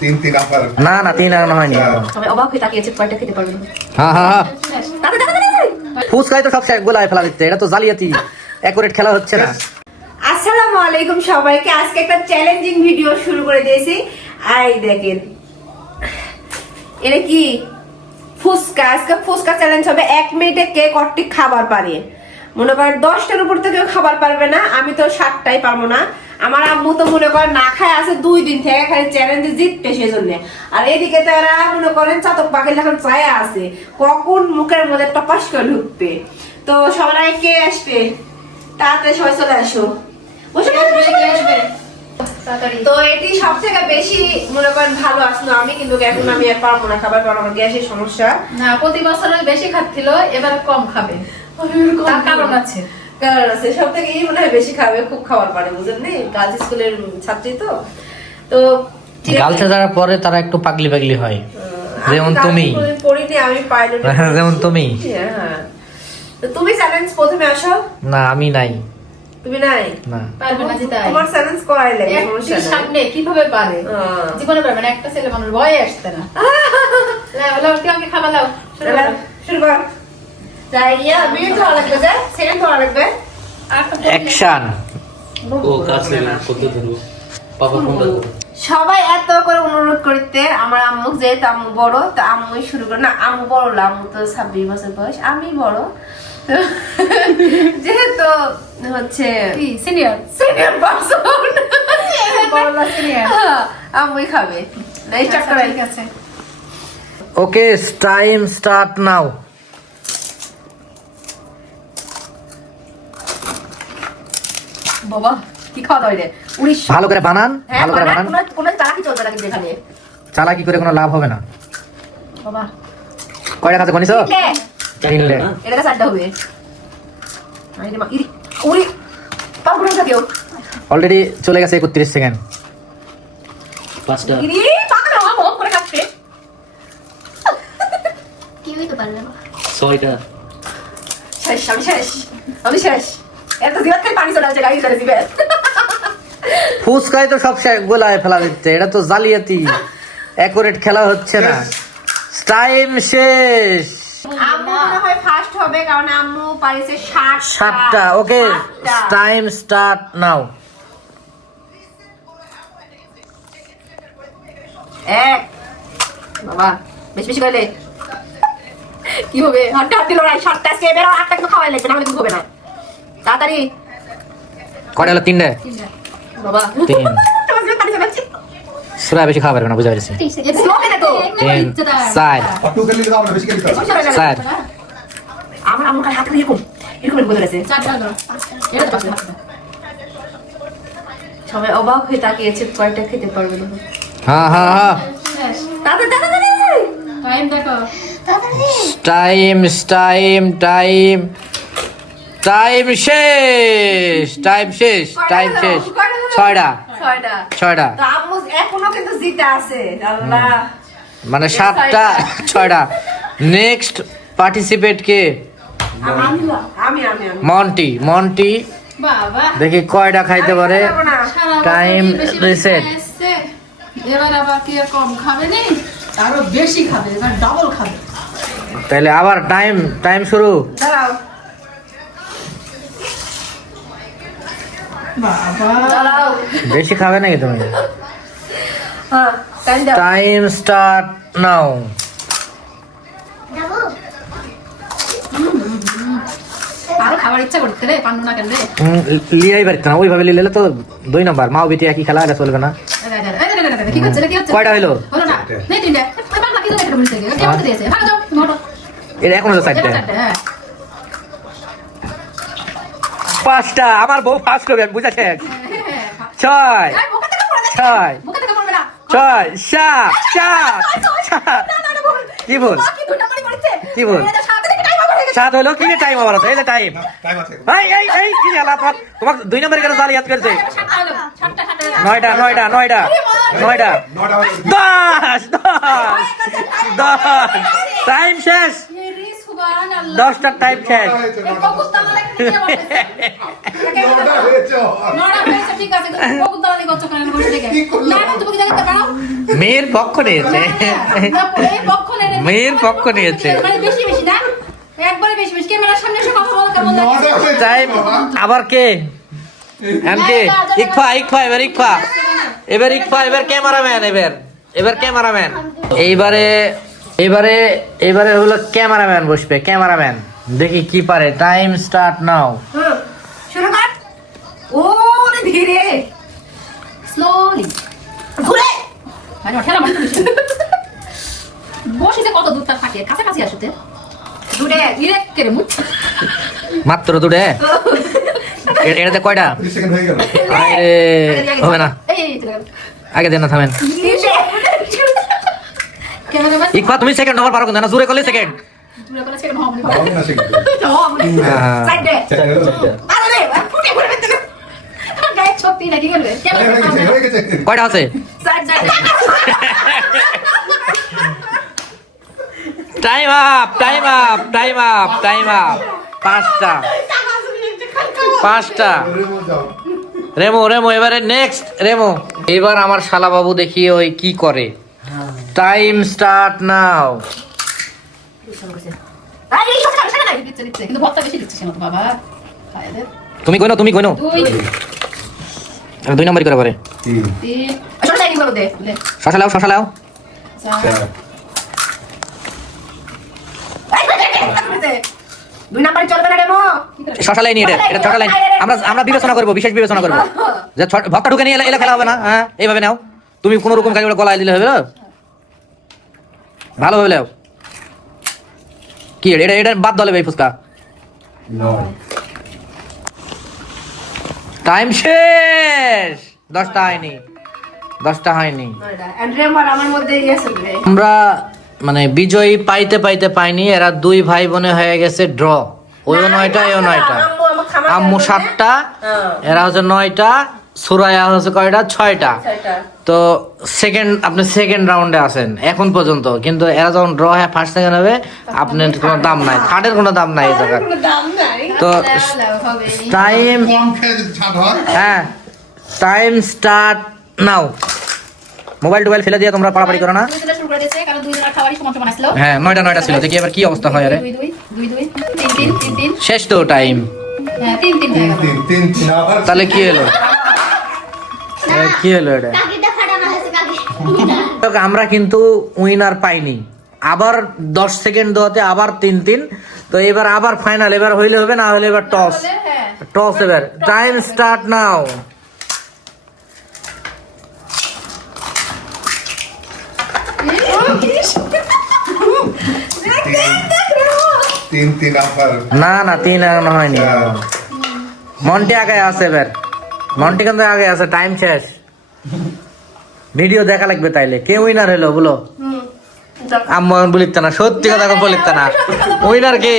তিন তিন আপার না না তিন আনা হয়নি। অবাক হয়ে তাকিয়েছে কয়টা খেতে পারবে হ্যাঁ হ্যাঁ। ফুচকাই তো সব গোলায় ফেলা দিচ্ছে এটা তো জালিয়াতি। অ্যাকুরেট খেলা হচ্ছে না। আসসালামু আলাইকুম সবাইকে আজকে একটা চ্যালেঞ্জিং ভিডিও শুরু করে দিয়েছি। আই দেখেন এটা কি? ফুচকা আজকে ফুচকা চ্যালেঞ্জ হবে এক মিনিটে কে কটি খাবার পারে? মনে করেন দশটার উপর তো কেউ খাবার পারবে না আমি তো সাতটাই পারব না। আমার আম্মু তো মনে করেন না খায় আছে দুই দিন থেকে খালি চ্যালেঞ্জে জিততে সেজন্য। আর এদিকে তো এরা মনে করেন চাতক পাখির এখন ছায়া আছে কখন মুখের মধ্যে টপাস করে ঢুকবে। তো সবার আগে কে আসবে? তাড়াতাড়ি সবাই চলে আসো। বসে বসে বসে। তো এটি সব থেকে বেশি মনে করেন ভালো আসলো আমি কিন্তু এখন আমি আর পারব না খাবার কারণ আমার গ্যাসের সমস্যা। না প্রতি বছর বেশি খাচ্ছিল এবার কম খাবে। তার কারণ আছে। কারণ আছে সব থেকে এই মনে হয় বেশি খাবে খুব খাবার পারে বুঝলেন নি? গার্লস স্কুলের ছাত্রী তো। তো গার্লসে যারা পরে তারা একটু পাগলি পাগলি হয়। যেমন তুমি। পড়িনি আমি পাইলট যেমন তুমি। হ্যাঁ। তো তুমি চ্যালেঞ্জ প্রথমে আসো। না আমি নাই। তুমি নাই? না। পারবে না জিতাই। তোমার চ্যালেঞ্জ সমস্যা নাই। সামনে কীভাবে পারে? জীবনে পারবে না একটা ছেলে মানুষ ভয়ে আসতে না। লাও লাও আমাকে খাবার লাও শুরু করো। সবাই এত করে অনুরোধ করতে আমার আম্মু যেহেতু আম্মু বড় তো আম্মুই শুরু করে না আম্মু বড় না আম্মু তো ছাব্বিশ বছর বয়স আমি বড়। যেহেতু হচ্ছে কি সিনিয়র সিনিয়র পার্সন বড় না সিনিয়র আম্মুই খাবে। ওকে টাইম স্টার্ট নাও বাবা কি খাওয়া দাওয়া রে? উড়িষ্যা ভালো করে বানান হ্যাঁ ভালো করে বানান, কোনো চালাকি চলবে না কিন্তু এখানে চালাকি করে কোনো লাভ হবে না। বাবা। কয়টা কাছে গনিস কে? তিনটে। এটা কাছে আড্ডা হবে। আরে মা, ইরি, উড়ি পাবো না কেউ অলরেডি চলে গেছে একত্রিশ সেকেন্ড পাঁচটা। ইরি করে কেউই তো ছয়টা। শেষ আমি শেষ আমি শেষ। এত পানি চলে গাড়ি চলে ফুচকাই তো সব গোলায় ফেলা দিচ্ছে এটা তো জালিয়াতি। অ্যাকুরেট খেলা হচ্ছে না। টাইম শেষ। আম্মু মনে হয় ফার্স্ট হবে কারণ আম্মু পারিছে ষাট সাতটা ওকে। টাইম স্টার্ট নাও। এক। বাবা বেশি বেশি করলে কি হবে? হাঁটতে হাঁটতে লড়াই সাতটা আজকে বেরো আটটা কিন্তু খাওয়াই লাগবে নাহলে কিন্তু হবে না। তাড়াতাড়ি। কয়টা হলো? তিনটে? বাবা। তিন। সুরা বেশি খাওয়া পারবে না বুঝতে পেরেছি। তিন চার হয়ে। চার। আমার আমার হাত এরকম এরকম। সবাই অবাক হয়ে তাকিয়েছে কয়টা খেতে পারবে না। হ্যাঁ হ্যাঁ হ্যাঁ দেখো। টাইম টাইম টাইম টাইম শেষ টাইম শেষ টাইম শেষ। ছয়টা। ছয়টা। ছয়টা। এখনও কিন্তু জিতে আছে। মানে সাতটা ছয়টা। নেক্সট পার্টিসিপেট কে? আমি আমি আমি আমি। মন্টি মন্টি দেখি কয়টা খাইতে পারে। টাইম খাব না। সারা বছর Time বেশি বেশি reset. খায় এসছে। এবার আবার কি কম খাবে নি? আরও বেশি খাবে এবার ডাবল খাবে। তাহলে আবার টাইম টাইম শুরু। দাঁড়াও বাবা দাঁড়াও বেশি খাবে নাকি তুমি? হ্যাঁ টাইম স্টার্ট নাও খাবার লিয়াই পারত না ওইভাবে লিলে তো দুই নম্বর বিটি একই খেলা এটা চলবে না। কয়টা হইল? হলো না। নেই তিনটে এই বাংলা কি একটা বলছে কে কেমন দিয়েছে ভালো যাও তুমি ওঠো। এটা এখন হলো চারটে এটা চারটে, হ্যাঁ পাঁচটা আমার বউ ফার্স্ট হবে বুঝা শেষ ছয়। ছয় ছয় সাত চার কি বল? কি বল? এটা সাথে থেকে টাইম ওভার হয়ে সাত হলো কি টাইম আবার আছে এই টাইম এই এই এই কি জ্বালা তোমার দুই নম্বরে কেন জাল ইয়াদ করছে নয়টা নয়টা নয়টা নয়টা। দশ দশ দশ। টাইম শেষ। মেরি টাইপ শেষ দাঁড়াও মেয়ের পক্ষ নিয়েছে মেয়ের পক্ষ নিয়েছে। মানে বেশি বেশি না একবারে বেশি বেশি ক্যামেরার সামনে এসে কথা বলো কেমন লাগছে নটা হয়েছে টাইম আবার কে ইকফা ইকফা এবার ইকফা এবার ইকফা এবার ক্যামেরাম্যান এবার এবার ক্যামেরাম্যান এইবারে এবারে এবারে হলো ক্যামেরাম্যান বসবে ক্যামেরাম্যান। দেখি কি পারে। টাইম স্টার্ট নাও শুরু কর। ও রে ধীরে। স্লোলি ঘুরে। মানে ঠেলা মারতে বসে যে কত দূরটা থাকে কাছাকাছি আসতে ঘুরে ইরেক কেড়ে মাত্র দুটে এ- এটাতে কয়টা? 30 সেকেন্ড হয়ে গেল। আরে হবে না। এই এই চলে গেল। আগে দেন না থামেন। ক্যামেরাম্যান তুমি সেকেন্ড নম্বর পারো কিন্তু না জোরে করলে সেকেন্ড হয়ে হয়ে হয়ে। কয়টা আছে? Time up time up time up time up পাঁচটা পাঁচটা রেমো রেমো রেমো এবারে নেক্সট রেমো এবার আমার শালা বাবু দেখি ওই কি করে। টাইম স্টার্ট নাও তুমি কইনো তুমি কইনো? দুই। আমি দুই নম্বরই করে পারে শশা লাও শশা লাও। শশা। লাইনি এটা এটা ছটা লাইন। আমরা আমরা বিবেচনা করব বিশেষ বিবেচনা করব। যে ভক্তা ঢুকে নিয়ে এলে- এলে খেলা হবে না হ্যাঁ? এইভাবে নাও। তুমি কোনো রকম গাড়ি গলায় দিলে হবে না? ভালোভাবে লাও কি এটা এটা বাদ দলে ভাই ফুচকা। টাইম শেষ! দশটা হয়নি। দশটা হয়নি। আমার ইয়ে আমরা মানে বিজয়ী পাইতে পাইতে পাইনি। এরা দুই ভাই বোনে হয়ে গেছে ড্র। ওইও নয়টা এও নয়টা। আম্মু সাতটা। এরা হচ্ছে নয়টা। সুরায়া হচ্ছে কয়টা ছয়টা তো সেকেন্ড আপনি সেকেন্ড রাউন্ডে আছেন এখন পর্যন্ত কিন্তু এরা যখন ড্র হয়ে ফার্স্ট সেকেন্ড হবে আপনার কোনো দাম নাই থার্ডের কোনো দাম নাই এই জায়গার তো। টাইম হয় হ্যাঁ টাইম স্টার্ট নাও মোবাইল টোবাইল ফেলে দিয়ে তোমরা পাড়াপাড়ি করো না। হ্যাঁ নয়টা নয়টা ছিল দেখি এবার কি অবস্থা হয় আরে। শেষ তো টাইম হ্যাঁ, হয়ে তাহলে কি হলো এ, কি হলো এটা? আমরা কিন্তু উইনার পাইনি। আবার দশ সেকেন্ড দেওয়াতে আবার তিন তিন। তো এবার আবার ফাইনাল এবার হইলে হবে না হলে এবার টস হ্যাঁ। টস এবার। টাইম স্টার্ট নাও তিন তিন আবার। না না তিন এখনও হয়নি। চার মন্টি আগে আছে এবার। মন্টি কিন্তু আগে আছে টাইম শেষ। ভিডিও দেখা লাগবে তাইলে। কে উইনার হলো বলো? আম্মু এখন বলিত না সত্যি কথা এখন বলিত না। উইনার কে।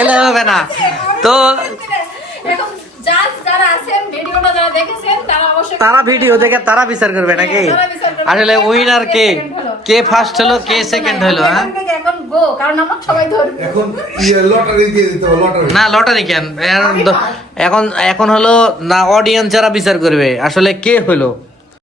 এলে হবে না। তো তারা ভিডিও দেখে তারা বিচার করবে নাকি? বিচার আসলে উইনার কে? কে ফার্স্ট হলো? কে সেকেন্ড হলো হ্যাঁ? এখান থেকে এখন go, কারণ আমরা সবাই ধরবো। এখন ইয়ে লটারি দিয়ে দিতে হবে লটারি। না লটারি কেন? এখন এখন এখন হলো না অডিয়েন্স যারা বিচার করবে আসলে কে হলো?